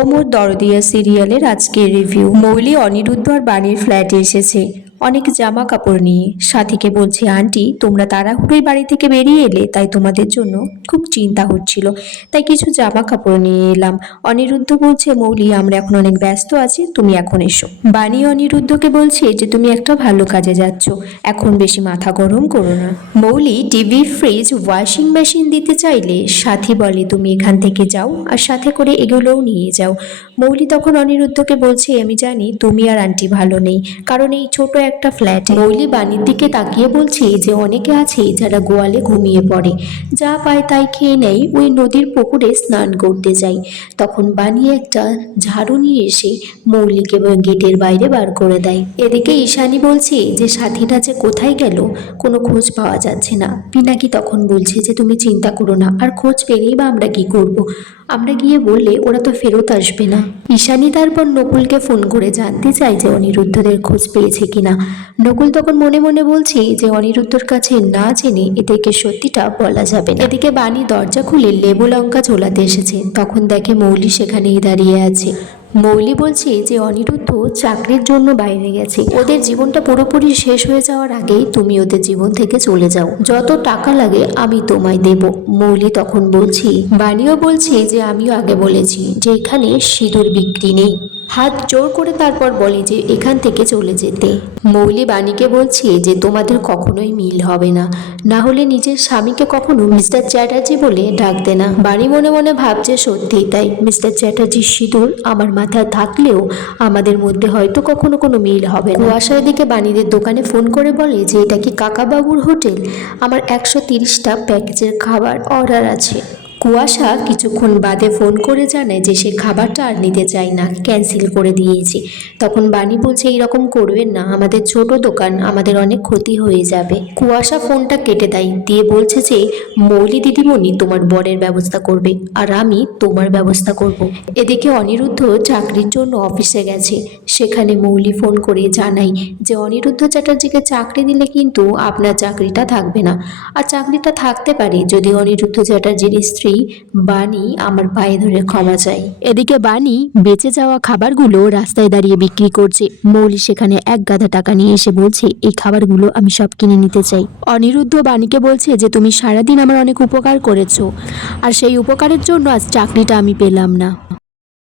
ও মোর দরদিয়া সিরিয়ালের আজকের রিভিউ। মৌলি অনিরুদ্ধ আর বাণীর ফ্ল্যাটে এসেছে অনেক জামা কাপড় নিয়ে। সাথীকে বলছে, আন্টি তোমরা তাড়াহুড়োই বাড়ি থেকে বেরিয়ে এলে, তাই তোমাদের জন্য খুব চিন্তা হচ্ছিল, তাই কিছু জামা কাপড় নিয়ে এলাম। অনিরুদ্ধ বলছে, মৌলি আমরা এখন অনেক ব্যস্ত আছি, তুমি এখন এসো। বাণী অনিরুদ্ধকে বলছে যে তুমি একটা ভালো কাজে যাচ্ছ, এখন বেশি মাথা গরম করো না। মৌলি টিভি, ফ্রিজ, ওয়াশিং মেশিন দিতে চাইলে সাথী বলে তুমি এখান থেকে যাও আর সাথে করে এগুলোও নিয়ে যাও। মৌলি তখন অনিরুদ্ধকে বলছে, আমি জানি তুমি আর আন্টি ভালো নেই, কারণ এই ছোট একটা ফ্ল্যাট। মৌলি বাণীর দিকে তাকিয়ে বলছে যে অনেকে আছে যারা গোয়ালে ঘুমিয়ে পড়ে, যা পায় তাই খেয়ে নেয়, ওই নদীর পুকুরে স্নান করতে যায়। তখন বাণী একটা ঝাড়ু নিয়ে এসে মৌলিকে গেটের বাইরে বার করে দেয়। এদিকে ঈশানী বলছে যে সাথীটা যে কোথায় গেল, কোনো খোঁজ পাওয়া যাচ্ছে না। পিনাকি তখন বলছে যে তুমি চিন্তা করো না, আর খোঁজ পেলেই বা আমরা কি করব, আমরা গিয়ে বললে ওরা তো ফেরত আসবে না। ঈশানী তারপর নকুলকে ফোন করে জানতে চায় যে অনিরুদ্ধদের খোঁজ পেয়েছে কিনা। নকুল তখন মনে মনে বলছে যে অনিরুদ্ধর কাছে না জেনে এদেরকে সত্যিটা বলা যাবে না। এদিকে বাণী দরজা খুলে লেবু লঙ্কা ঝোলাতে এসেছে, তখন দেখে মৌলি সেখানেই দাঁড়িয়ে আছে। মৌলি বলছে যে অনিরুদ্ধ চাকরির জন্য বাইরে গেছে, ওদের জীবনটা পুরোপুরি শেষ হয়ে যাওয়ার আগেই তুমি ওদের জীবন থেকে চলে যাও, যত টাকা লাগে আমি তোমায় দেব। মৌলি তখন বলছি, বাণীও বলছে যে আমিও আগে বলেছি যে এখানে সিঁদুর বিক্রি নেই। হাত জোর করে তারপর বলে যে এখান থেকে চলে যেতে। মৌলি বাণীকে বলছে যে তোমাদের কখনোই মিল হবে না, না হলে নিজের স্বামীকে কখনো মিস্টার চ্যাটার্জি বলে ডাকতে না। বাণী মনে মনে ভাবছে সত্যিই তাই, মিস্টার চ্যাটার্জির সিঁদুর আমার মাথায় থাকলেও আমাদের মধ্যে হয়তো কখনো কোনো মিল হবে না। কুয়াশার দিকে বাণীদের দোকানে ফোন করে বলে যে এটা কি কাকাবাবুর হোটেল, আমার 130টা প্যাকেজের খাবার অর্ডার আছে। কুয়াশা কিছুক্ষণ বাদে ফোন করে জানায় যে সে খাবারটা আর নিতে চায় না, ক্যান্সেল করে দিয়েছে। তখন বাণী বলছে এইরকম করবেন না, আমাদের ছোট দোকান, আমাদের অনেক ক্ষতি হয়ে যাবে। কুয়াশা ফোনটা কেটে দেয়, দিয়ে বলছে যে মৌলি দিদিমণি তোমার বরের ব্যবস্থা করবে আর আমি তোমার ব্যবস্থা করব। এদিকে অনিরুদ্ধ চাকরির জন্য অফিসে গেছে, সেখানে মৌলি ফোন করে জানাই যে অনিরুদ্ধ চ্যাটার্জিকে চাকরি দিলে কিন্তু আপনার চাকরিটা থাকবে না, আর চাকরিটা থাকতে পারে যদি অনিরুদ্ধ চ্যাটার্জির স্ত্রী বাণী আমার পায়ে ধরে ক্ষমা চাই। এদিকে বাণী বেঁচে যাওয়া খাবারগুলো রাস্তায় দাঁড়িয়ে বিক্রি করছে। মৌলি সেখানে এক গাদা টাকা নিয়ে এসে বলছে এই খাবারগুলো আমি সব কিনে নিতে চাই। অনিরুদ্ধ বাণীকে বলছে যে তুমি সারাদিন আমার অনেক উপকার করেছো, আর সেই উপকারের জন্য আজ চাকরিটা আমি পেলাম না।